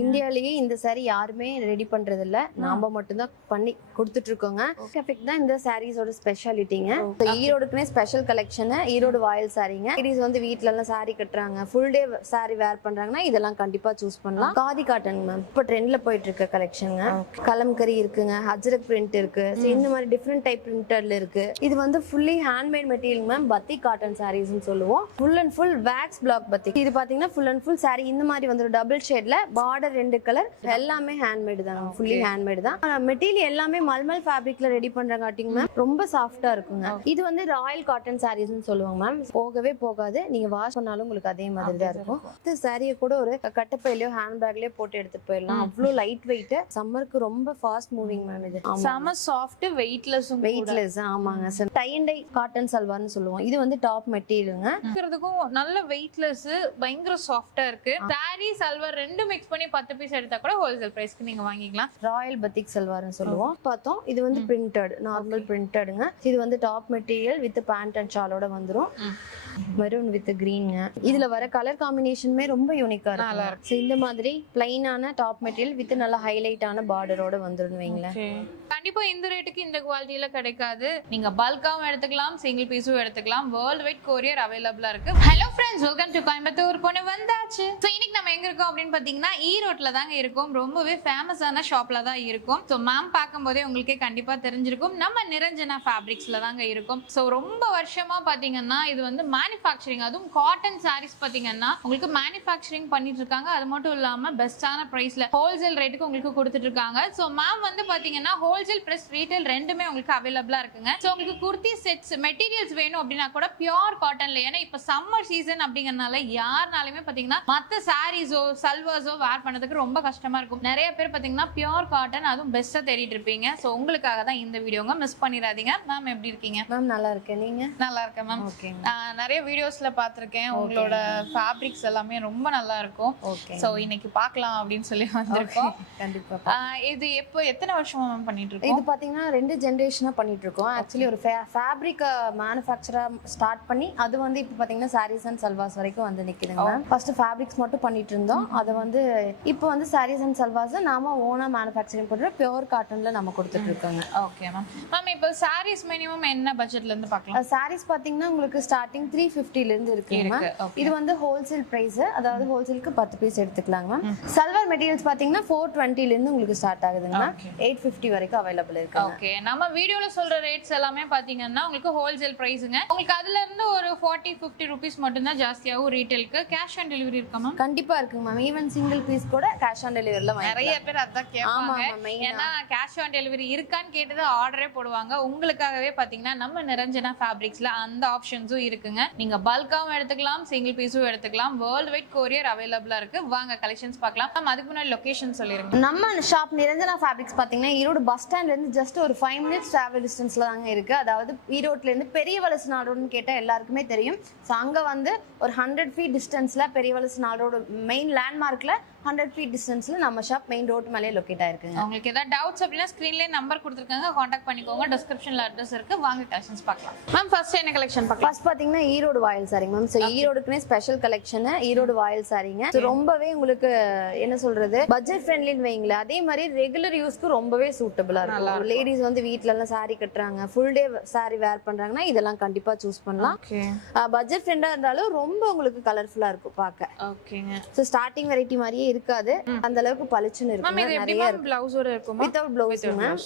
இந்தியாலயே இந்த சாரி யாருமே ரெடி பண்றது இல்ல, நாம மட்டும் தான் பண்ணி கொடுத்துட்டு இருக்கோங்க. எஃபெக்ட் தான் இந்த சாரீஸோட ஸ்பெஷாலிட்டிங்க. ஈரோடுக்குனே ஸ்பெஷல் கலெக்ஷன் ஈரோடு வாயில் சாரீங்க. லேடிஸ் வந்து வீட்ல எல்லாம் சாரி கட்டுறாங்க, ஃபுல் டே சாரி வேர் பண்றாங்கன்னா இதெல்லாம் கண்டிப்பா சூஸ் பண்ணலாம். காதி காட்டன் மேம் இப்போ ட்ரெண்ட்ல போயிட்டு இருக்க கலெக்ஷனுங்க. கலம்கரி இருக்குங்க, அஜ்ரக் பிரிண்ட் இருக்கு, இந்த மாதிரி டிஃப்ரெண்ட் டைப் பிரிண்டர்ல இருக்கு. இது வந்து fully handmade material ma'am. Batik cotton சாரீஸ்னு சொல்லுவோம். Full and full wax block batik. இது பாத்தீங்கன்னா ஃபுல் அண்ட் ஃபுல் சாரி இந்த மாதிரி வந்து டபுள் ஷேட்ல பார்டர் 2 கலர், எல்லாமே ஹேண்ட்மேட் தான், ஃபுல்லி ஹேண்ட்மேட் தான். மெட்டீரியல் எல்லாமே மல்மல் ஃபேப்ரிக்ல ரெடி பண்றங்காட்டிங்க மேம் ரொம்ப சாஃப்டா இருக்குங்க. இது வந்து ராயல் காட்டன் சாரீஸ்னு சொல்லுவாங்க மேம். போகவே போகாது, நீங்க வாஷ் பண்ணாலும் உங்களுக்கு அதே மாதிரி தான் இருக்கும். இந்த சாரியை கூட ஒரு கட்டப்பையிலயோ ஹேண்ட் பேக்லயோ போட்டு எடுத்துட்டு போயிடலாம். அவ்வளோ லைட் வெயிட், சம்மருக்கு ரொம்ப ஃபாஸ்ட் மூவிங் மேம். இது செம சாஃப்ட், வெயிட்லெஸ். ஆமாங்க sir. Tie and dye cotton சல்வார்னு சொல்லுவோம். இது வந்து டாப் மெட்டீரியலுங்க. இருக்கிறதுக்கும் நல்ல வெயிட்லெஸ், பயங்கர சாஃப்டா இருக்கு. சாரி சல்வார் ரெண்டு மிக்ஸ் பண்ணி 10 பீஸ் எடுத்தா கூட ஹோல்சேல் பிரைஸ்க்கு நீங்க வாங்கிக்கலாம். ராயல் பத்திக் சல்வார்னு சொல்லுவோம். பார்த்தோம் இது வந்து பிரிண்டட், நார்மல் பிரிண்டடுங்க. இது வந்து top material with pant and ஷாலோட வந்துரும். மெரூன் வித் கிரீன்ங்க. இதுல வர கலர் காம்பினேஷனுமே ரொம்ப யூனிக்கா இருக்கு. இந்த மாதிரி பிளைனான டாப் மெட்டீரியல் வித் நல்ல ஹைலைட்டான பார்டரோட வந்துரும் வைங்களேன். கண்டிப்பா இந்த ரேட்டுக்கு இந்த குவாலிட்டியில கிடைக்காது. நீங்க பல்காவும் எடுத்துக்கலாம், சிங்கிள் பீஸும் எடுத்துக்கலாம். வேர்ல்ட் வைட் கொரியர் அவைலபிளா இருக்கு. Hello friends, welcome to Coimbatore பொண்ணு வந்தாச்சு. சோ இன்னைக்கு நம்ம எங்க இருக்கோம் அப்படின்னு பாத்தீங்கன்னா ஈரோட்ல தாங்க இருக்கோம். ரொம்பவே ஃபேமஸான ஷாப்ல தான் இருக்கும். சோ மேம் பார்க்கும்போதே உங்களுக்கே கண்டிப்பா தெரிஞ்சிருக்கும், நம்ம நிரஞ்சனா ஃபேப்ரிக்ஸ்ல தாங்க இருக்கும். சோ ரொம்ப வருஷமா பாத்தீங்கன்னா இது வந்து மேனுஃபேக்சரிங், அதுவும் காட்டன் சாரீஸ் பாத்தீங்கன்னா உங்களுக்கு மேனுஃபேக்சரிங் பண்ணிட்டு இருக்காங்க. அது மட்டும் இல்லாம பெஸ்டான பிரைஸ்ல ஹோல்சேல் ரேட்டுக்கு உங்களுக்கு கொடுத்துட்டு இருக்காங்க. சோ மேம் வந்து பாத்தீங்கன்னா ஹோல்சேல் பிளஸ் ரீட்டைல் ரெண்டுமே உங்களுக்கு அவைலபிளா இருக்குங்க. சோ உங்களுக்கு குர்த்தி செட்ஸ் மெட்டீரியல்ஸ் வேணும் அப்படின்னா கூட பியூர் காட்டன்ல, ஏன்னா இப்ப சம்மர் சீசன் அப்படிங்கறதுனால யாருனாலுமே பாத்தீங்கன்னா மத்த சாரீஸோ சல்வார்ஸோ வேர் பண்ணதுக்கு ரொம்ப கஷ்டமா இருக்கும். நிறைய பேர் பாத்தீங்கன்னா பியூர் காட்டன் அதுவும் பெஸ்டா தேடிட்டு இருப்பீங்க. சோ உங்களுக்காக தான் இந்த வீடியோங்க, மிஸ் பண்ணிடாதீங்க. மேம் எப்படி இருக்கீங்க? மேம் நல்லா இருக்கேன், நீங்க? நல்லா இருக்கேன் மேம். நிறைய வீடியோஸ்ல பாத்திருக்கேன், உங்களோட ஃபேப்ரிக்ஸ் எல்லாமே ரொம்ப நல்லா இருக்கும். சோ இன்னைக்கு பார்க்கலாம் அப்படின்னு சொல்லி வந்திருக்கோம். கண்டிப்பா. இது எப்போ எத்தனை வருஷமா மேம் பண்ணிட்டு இருக்கோம்? இது பாத்தீங்கன்னா 2 ஜெனரேஷனா பண்ணிட்டு இருக்கோம். ஆக்சுவலி ஒரு ஃபேப்ரிக் மேனுஃபேக்சரா ஸ்டார்ட் பண்ணி அது வந்து இப்போ பாத்தீங்கன்னா சாரீஸ் அண்ட் சல்வார்ஸ் வரைக்கும் வந்து நிக்குதுங்க. ஃபர்ஸ்ட் ஃபேப்ரிக்ஸ் மட்டும் பண்ணிட்டு இருந்தோம். அது வந்து இப்போ வந்து சாரீஸ் அண்ட் சல்வார்ஸ் நாம ஓனா மேனுஃபேக்சரிங் பண்ற பியூர் காட்டன்ல நம்ம கொடுத்துட்டு இருக்கோங்க. Okay ma'am. மேம் இப்போ சாரீஸ் மினிமம் என்ன பட்ஜெட்ல இருந்து பார்க்கலாம்? சாரீஸ் பாத்தீங்கன்னா உங்களுக்கு ஸ்டார்டிங் 350 ல இருந்து இருக்குங்க. இது வந்து ஹோல்சேல் பிரைஸ், அதாவது ஹோல்சேலுக்கு 10 பீஸ் எடுத்துக்கலாங்க மேம். சல்வார் மெட்டீரியல்ஸ் பாத்தீங்கன்னா 420 ல இருந்து உங்களுக்கு ஸ்டார்ட் ஆகுதுங்க. 850 வரைக்கும் அவைலபிள் இருக்கு. ஓகே, நம்ம வீடியோல சொல்ற ரேட்ஸ் எல்லாமே பாத்தீங்கன்னா உங்களுக்கு ஹோல்சேல் பிரைஸ்ங்க. உங்களுக்கு அதுல இருந்து ஒரு 40-50 ரூபீஸ் மட்டும் தான் ஜாஸ்தியாகும் ரீட்டைலுக்கு. கேஷ் ஆன் டெலிவரி இருக்கா மேம்? கண்டிப்பா இருக்குங்க மேம். ஈவன் சிங்கிள் பீஸ் கூட கேஷ் ஆன் டெலிவரில நிறைய பேர் அதான் கேட்பாங்க. ஏன்னா கேஷ் ஆன் டெலிவரி இருக்கான்னு கேட்டது ஆர்டரே போடுவாங்க. உங்களுக்காகவே பாத்தீங்கன்னா நம்ம நிரஞ்சனா ஃபேப்ரிக்ஸ்ல அந்த ஆப்ஷன்ஸும் இருக்குங்க. நீங்க பல்காவும் எடுத்துக்கலாம், சிங்கிள் பீஸும் எடுத்துக்கலாம். வேர்ல்ட் வைட் கொரியர் அவைலபிளா இருக்கு. வாங்க கலெக்ஷன்ஸ் பார்க்கலாம். மேம் அதுக்கு முன்னாடி லொகேஷன் சொல்லிருங்க. நம்ம ஷாப் நிரஞ்சனா ஃபேப்ரிக்ஸ் பாத்தீங்கன்னா ஈரோடு பஸ் ஸ்டாண்ட்ல இருந்து ஜஸ்ட் ஒரு 5 மினிட்ஸ் டிராவல் டிஸ்டன்ஸ்ல தாங்க இருக்கு. அதாவது ஈரோட்ல இருந்து பெரிய வலசு நாடுன்னு கேட்டா எல்லாருக்குமே தெரியும். ஸோ அங்க வந்து ஒரு 100 ஃபீட் டிஸ்டன்ஸ்ல பெரிய வலசு நாடோட மெயின் லேண்ட்மார்க்ல 100 ஃபீட் டிஸ்டன்ஸ்ல நம்ம ஷாப் மெயின் ரோட் மேலே லொகேட் ஆயிருக்குங்க. உங்களுக்கு ஏதாவது டவுட்ஸ் அப்படின்னா ஸ்கிரீன்லயே நம்பர் கொடுத்துருக்காங்க, காண்டாக்ட் பண்ணிக்கோங்க. டிஸ்கிரிப்ஷன்ல அட்ரஸ் இருக்கு, வாங்க கலெக்ஷன்ஸ் பார்க்கலாம். மேம் ஃபர்ஸ்ட் என்ன கலெக்ஷன் பார்க்கலாம்? ஃபர்ஸ்ட் பாத்தீங்கன்னா ஈரோடு வாயில் சாரிங்க மேம். ஸோ ஈரோடுக்குனே ஸ்பெஷல் கலெக்ஷன் ஈரோடு வாயில் சாரிங்க. ஸோ ரொம்பவே உங்களுக்கு என்ன சொல்றது, பட்ஜெட் ஃப்ரெண்ட்லின்னு வைங்களேன். அதே மாதிரி ரெகுலர் யூஸ்க்கு ரொம்பவே சூட்டபிளா இருக்கும். லேடிஸ் வந்து வீட்ல எல்லாம் சாரி கட்டுறாங்க, ஃபுல் டே சாரி வேர் பண்றாங்கன்னா இதெல்லாம் கண்டிப்பா சூஸ் பண்ணலாம். பட்ஜெட் ஃப்ரெண்டா இருந்தாலும் ரொம்ப உங்களுக்கு கலர்ஃபுல்லா இருக்கும் பார்க்க. ஓகேங்க. ஸோ ஸ்டார்டிங் வெரைட்டி மாதிரியே இருக்காது, அந்த அளவுக்கு பளிச்சுன்னு இருக்கும். நிறைய பிளவுஸோட இருக்கும். Without blouse ma'am.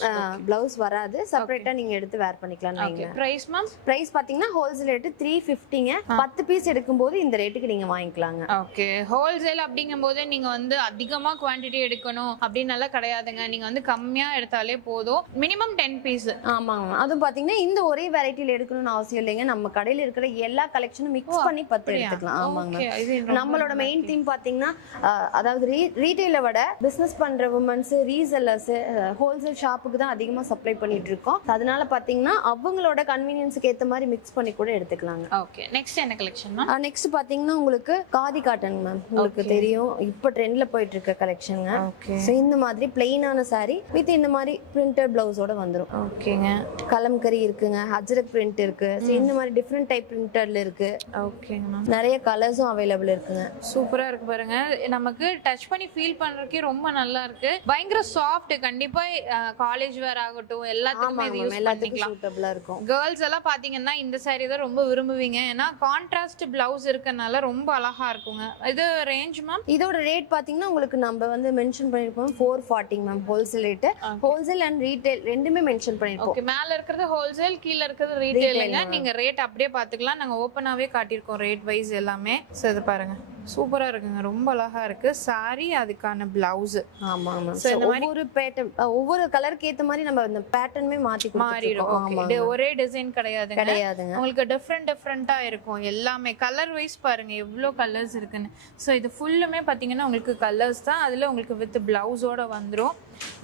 பிளவுஸ் வராது, செப்பரேட்டா நீங்க எடுத்து வேர் பண்ணிக்கலாம். Price ma'am? பிரைஸ் பாத்தீங்கன்னா ஹோல்சேல் ரேட் 350ங்க. 10 பீஸ் எடுக்கும்போது இந்த ரேட்டுக்கு நீங்க வாங்கிக்கலாங்க. ஓகே, ஹோல்சேல் அப்படிங்கும்போது நீங்க வந்து அதிகமா குவாண்டிட்டி எடுக்கணும் அப்படின்னு எல்லாம் கிடையாதுங்க. நீங்க வந்து கம்மியா எடுத்தாலே போதும். Minimum 10 piece. ஆமாங்க. அதுவும் பாத்தீங்கன்னா இந்த ஒரே வெரைட்டில எடுக்கணும்னு அவசியம் இல்லைங்க. நம்ம கடையில இருக்கிற எல்லா கலெக்ஷனும் மிக்ஸ் பண்ணி 10 எடுத்துக்கலாம். ஆமாங்க. நம்மளோட மெயின் தீம் பாத்தீங்கன்னா அதாவது ரீட்டைல விட பிசினஸ் பண்ற உமன்ஸ், ரீசெல்லர்ஸ், ஹோல்சேல் ஷாப்புக்கு தான் அதிகமா சப்ளை பண்ணிட்டு இருக்கோம். அதனால பாத்தீங்கன்னா அவங்களோட கன்வீனியன்ஸ்க்கு ஏத்த மாதிரி மிக்ஸ் பண்ணி கூட எடுத்துக்கலாங்க. ஓகே நெக்ஸ்ட் என்ன கலெக்ஷன் மேம்? நெக்ஸ்ட் பாத்தீங்கன்னா உங்களுக்கு காதி காட்டன் மேம், உங்களுக்கு தெரியும் இப்போ ட்ரெண்ட்ல போயிட்டு இருக்க கலெக்ஷனுங்க. ஓகே ஸோ இந்த மாதிரி பிளெயினான saree வித் இந்த மாதிரி பிரிண்டட் பிளவுஸோட வந்துடும். ஓகேங்க. கலம்கரி இருக்குங்க, அஜ்ரக் பிரிண்ட் இருக்கு. ஸோ இந்த மாதிரி டிஃப்ரெண்ட் டைப் பிரிண்டட்ல இருக்கு. ஓகேங்க மேம். நிறைய கலர்ஸும் அவைலபிள் இருக்குங்க. சூப்பரா இருக்கு பாருங்க, நமக்கு டச் பண்ணி ஃபீல் பண்றதுக்கே ரொம்ப நல்லா இருக்கு. பயங்கர சாஃப்ட், கண்டிப்பா காலேஜ் வேர் ஆகட்டும் எல்லாத்துக்குமே இது யூஸ் பண்ணிக்கலாம். சூட்டபிளா இருக்கும். கேர்ள்ஸ் எல்லாம் பாத்தீங்கன்னா இந்த saree தான் ரொம்ப விரும்புவீங்க, ஏன்னா கான்ட்ராஸ்ட் பிளவுஸ் இருக்கனால ரொம்ப அழகா இருக்குங்க. இது ரேஞ்ச் மேம்? இதோட ரேட் பாத்தீங்கன்னா உங்களுக்கு நம்ம வந்து மென்ஷன் பண்ணிருப்போம் 440 ma'am wholesale rate. Wholesale and retail ரெண்டுமே மென்ஷன் பண்ணிருப்போம். ஓகே, மேல இருக்கிறது ஹோல்சேல், கீழ இருக்கிறது ரீட்டைலுங்க. நீங்க ரேட் அப்படியே பாத்துக்கலாம், நாங்க ஓபனாவே காட்டியிருக்கோம் ரேட் வைஸ் எல்லாமே. சோ இது பாருங்க சூப்பரா இருக்குங்க, ரொம்ப அழகா இருக்கு saree, அதுக்கான பிளவுஸ். ஆமா மேம். ஒவ்வொரு பேட்டர்ன் ஒவ்வொரு கலருக்கு ஏத்த மாதிரி நம்ம இந்த பேட்டர்னுமே மாறிடும். ஓகே, ஒரே டிசைன் கிடையாதுங்க. உங்களுக்கு டிஃப்ரெண்டா இருக்கும் எல்லாமே. கலர் வைஸ் பாருங்க எவ்வளவு கலர்ஸ் இருக்குன்னு. சோ இது ஃபுல்லுமே பாத்தீங்கன்னா உங்களுக்கு கலர்ஸ் தான், அதுல உங்களுக்கு வித் பிளவுஸோட வந்துரும்.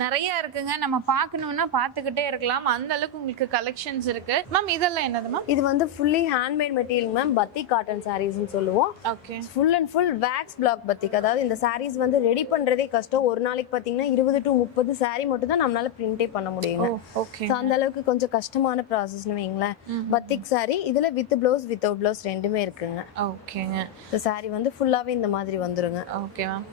நிறைய இருக்குங்க, நம்ம பார்க்கணும்னா பார்த்துக்கிட்டே இருக்கலாம், அந்த அளவுக்கு உங்களுக்கு கலெக்ஷன்ஸ் இருக்கு. மேம் இதெல்லாம் என்னது மேம்? இது வந்து fully handmade material ma'am, batik cotton சாரீஸ்னு சொல்லுவோம். Okay, full and full wax block batik. அதாவது இந்த சாரீஸ் வந்து ரெடி பண்றதே கஷ்டம். ஒரு நாளைக்கு பாத்தீங்கன்னா 20 to 30 சாரீ மட்டும் தான் நம்மளால பிரிண்டே பண்ண முடியுங்க. ஓகே, அந்த அளவுக்கு கொஞ்சம் கஷ்டமான ப்ராசஸ்னு வைங்களேன். பத்திக் சாரீ இதுல வித் ப்ளவுஸ் வித்அவுட் ப்ளவுஸ் ரெண்டுமே இருக்குங்க. ஓகேங்க. இந்த சாரீ வந்து ஃபுல்லாவே இந்த மாதிரி வந்துருங்க. Okay ma'am.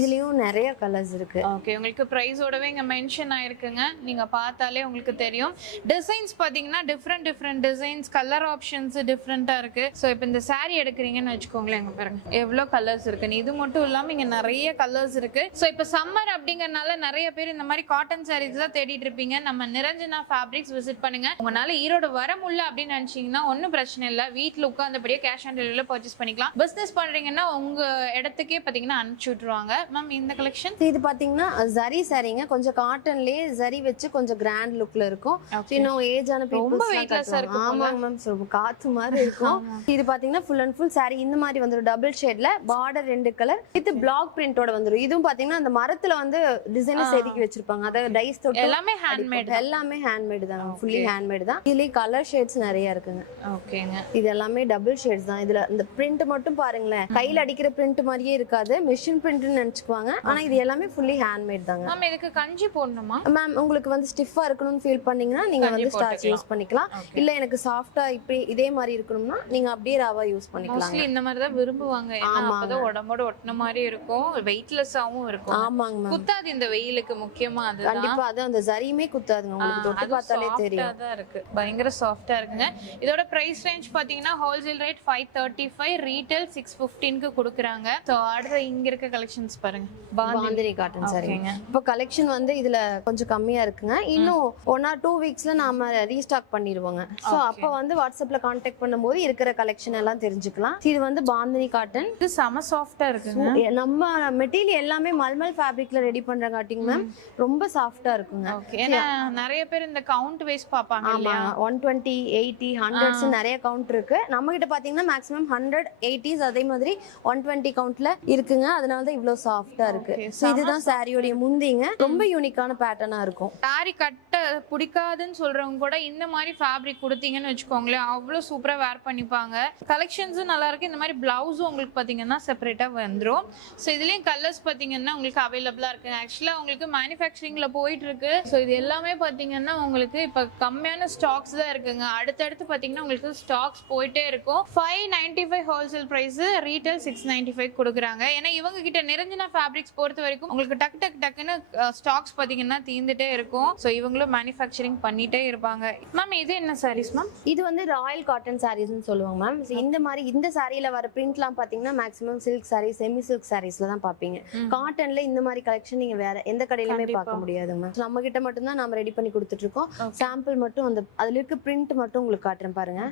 இதுலயும் நிறைய கலர்ஸ் இருக்கு. ஓகே, உங்களுக்கு பிரைஸோடவே இங்க மென்ஷன் ஆயிருக்குங்க, நீங்க பார்த்தாலே உங்களுக்கு தெரியும். டிசைன்ஸ் பாத்தீங்கன்னா டிஃப்ரெண்ட் டிசைன்ஸ், கலர் ஆப்ஷன்ஸ் டிஃப்ரெண்டா இருக்கு. சோ இப்போ இந்த saree எடுக்கிறீங்கன்னு வச்சுக்கோங்களேன், எங்க பாருங்க எவ்வளவு கலர்ஸ் இருக்குன்னு. இது மட்டும் இல்லாம இங்க நிறைய கலர்ஸ் இருக்கு. சோ இப்போ சம்மர் அப்படிங்கறனால நிறைய பேர் இந்த மாதிரி காட்டன் sarees தான் தேடிட்டு இருப்பீங்க. நம்ம நிரஞ்சனா ஃபேப்ரிக்ஸ் விசிட் பண்ணுங்க. உங்களால ஈரோடு வர முடியல அப்படின்னு நினைச்சீங்கன்னா ஒன்னும் பிரச்சனை இல்ல, வீட்ல உட்கார்ந்தபடியே கேஷ் ஆன் டெலிவரியில பர்ச்சேஸ் பண்ணிக்கலாம். பிசினஸ் பண்றீங்கன்னா உங்க இடத்துக்கே பாத்தீங்கன்னா அனுப்பிச்சு விட்டுருவாங்க. மேம் இந்த கலெக்ஷன் இது பாத்தீங்கன்னா ஜரி சாரீங்க, கொஞ்சம் காட்டன்லயே ஜரி வச்சு கொஞ்சம் கிராண்ட் லுக்ல இருக்கும். இன்னும் ஏஜ் ஆன ரொம்ப வெயிட்லெஸ்ஸா இருக்கும். ஆமாங்க மேம், காத்து மாதிரி இருக்கும். இது பாத்தீங்கன்னா ஃபுல் அண்ட் ஃபுல் saree இந்த மாதிரி வந்துரும். டபுள் ஷேட்ல பார்டர் 2 கலர் வித் பிளாக் பிரிண்டோட வந்துரும். இதுவும் பாத்தீங்கன்னா அந்த மரத்துல வந்து டிசைனை செதுக்கி வச்சிருப்பாங்க. அத டைஸ் தொட்டு எல்லாமே ஹேண்ட்மேட், எல்லாமே ஹேண்ட்மேட் தான், ஃபுல்லி ஹேண்ட்மேட் தான். இதுல கலர் ஷேட்ஸ் நிறைய இருக்குங்க. ஓகேங்க. இது எல்லாமே டபுள் ஷேட்ஸ் தான். இதுல இந்த பிரிண்ட் மட்டும் பாருங்களேன், கையில அடிக்கிற பிரிண்ட் மாதிரியே இருக்காது, மெஷின் பிரிண்ட்னு நினைச்சுக்குவாங்க. ஆனா இது எல்லாமே ஃபுல்லி ஹேண்ட்மேட் தாங்க. மேம் இதுக்கு கஞ்சி போடணுமா? மேம் உங்களுக்கு வந்து ஸ்டிஃபா இருக்கணும்னு ஃபீல் பண்ணீங்கன்னா நீங்க வந்து ஸ்டார்ச் யூஸ் பண்ணிக்கலாம். இல்ல எனக்கு சாஃப்ட்டா இப்படி இதே மாதிரி இருக்கணும்னா நீங்க அப்படியே ராவா யூஸ் பண்ணிக்கலாம். மோஸ்ட்லி இந்த மாதிரி தான் விரும்புவாங்க, ஏன்னா அப்பதான் உடம்போட ஒட்டின மாதிரி இருக்கும், வெயிட்லெஸ்ஸாவும் இருக்கும். ஆமாங்க மேம், குத்தாது இந்த வெயிலுக்கு, முக்கியமா அது கண்டிப்பா. அது அந்த ஜரியுமே குத்தாதுங்க, உங்களுக்கு தொட்டு பார்த்தாலே தெரியும். தான் இருக்கு, பயங்கர சாஃப்ட்டா இருக்குங்க. இதோட பிரைஸ் ரேஞ்ச் பாத்தீங்கன்னா ஹோல்சேல் ரேட் 535, ரீட்டைல் 615க்கு கொடுக்குறாங்க. சோ அடுத்து இங்க இருக்க கலெக்ஷன்ஸ் பாருங்க, பாந்தினி காட்டன் சாரீங்க. இப்போ கலெக்ஷன் வந்து இதுல கொஞ்சம் கம்மியா இருக்குங்க. இன்னும் 1 or 2 வீக்ஸ்ல நாம ரீஸ்டாக் பண்ணிடுவோங்க. சோ அப்ப வந்து வாட்ஸ்அப்ல கான்டாக்ட் பண்ணும்போது இருக்கிற கலெக்ஷன் எல்லாம் தெரிஞ்சுக்கலாம். இது வந்து பாந்தினி காட்டன், இது செம சாஃப்ட்டா இருக்குங்க. நம்ம மெட்டீரியல் எல்லாமே மல்மல் ஃபேப்ரிக்ல ரெடி பண்றங்காட்டிங்க மேம் ரொம்ப சாஃப்ட்டா இருக்குங்க. ஏன்னா நிறைய பேர் இந்த கவுண்ட் வைஸ் பாப்பாங்க இல்லையா, 120, 80, 100s நிறைய கவுண்ட் இருக்கு. நம்ம கிட்ட பாத்தீங்கன்னா மேக்ஸிமம் 100, 80s அதே மாதிரி 120 கவுண்ட்ல இருக்குங்க. அதனால தான் இவ்ளோ சாஃப்ட்டா இருக்கு. இதுதான் சாரியோட முந்திங்க, ரொம்ப யூனிக்கான பேட்டர்னா இருக்கும். சாரி கட்ட பிடிக்காதுன்னு சொல்றவங்க கூட இந்த மாதிரி ஃபேப்ரிக் கொடுத்தீங்கன்னு வச்சுக்கோங்களேன், அவ்வளவு சூப்பரா வேர் பண்ணிப்பாங்க. கலெக்ஷன்ஸும் நல்லா இருக்கு. இந்த மாதிரி பிளவுஸும் உங்களுக்கு பாத்தீங்கன்னா செப்பரேட்டா வந்துரும். ஸோ இதுலயும் கலர்ஸ் பாத்தீங்கன்னா உங்களுக்கு அவைலபிளா இருக்கு. ஆக்சுவலா உங்களுக்கு மேனுஃபேக்சரிங்ல போயிட்டு இருக்கு. ஸோ இது எல்லாமே பாத்தீங்கன்னா உங்களுக்கு இப்ப கம்மியான ஸ்டாக்ஸ் தான் இருக்குங்க. அடுத்தடுத்து பாத்தீங்கன்னா உங்களுக்கு ஸ்டாக்ஸ் போயிட்டே இருக்கும். 595 ஹோல்சேல் பிரைஸ், ரீட்டைல் 695 கொடுக்குறாங்க. ஏன்னா இவங்க கிட்ட நிரஞ்சனா ஃபேப்ரிக்ஸ் பொறுத்த வரைக்கும் உங்களுக்கு டக்குன்னு ஸ்டாக்ஸ் பாத்தீங்கன்னா தீந்துட்டே இருக்கும். ஸோ இவங்களும் மேனுஃபேக்சரிங் பண்ணிட்டே இருப்பாங்க. மேம் இது என்ன சாரீஸ் மேம்? இது வந்து ராயல் காட்டன் சாரீஸ்னு சொல்லுவாங்க மேம். இந்த மாதிரி இந்த சாரியில வர பிரிண்ட்லாம் பாத்தீங்கன்னா maximum silk sari, semi silk சாரீஸ்ல தான் பாப்பீங்க. காட்டன்ல இந்த மாதிரி கலெக்ஷன் நீங்க வேற எந்த கடையிலுமே பார்க்க முடியாது மேம். நம்ம கிட்ட மட்டும் தான் நாம ரெடி பண்ணி கொடுத்துட்டு இருக்கோம். சாம்பிள் மட்டும் அந்த அதுல இருக்க பிரிண்ட் மட்டும் உங்களுக்கு காட்டுறேன் பாருங்க.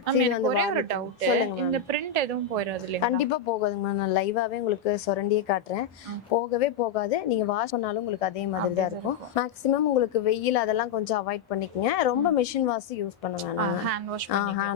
ஒரே ஒரு டவுட், இந்த பிரிண்ட் எதுவும் போயிடாது இல்லையா? கண்டிப்பா போகாதுங்க மேம். நான் லைவாவே உங்களுக்கு சொரண்டியே காட்டுறேன், போகவே போகாது. நீங்க வாஷ் பண்ணாலும் உங்களுக்கு அதே மாதிரி தான் இருக்கும். மேக்ஸிமம் உங்களுக்கு வெயில் அதெல்லாம் கொஞ்சம் அவாய்ட் பண்ணிக்கங்க. ரொம்ப மிஷின் வாஷ் யூஸ் பண்ண வேணாம். ஹேண்ட்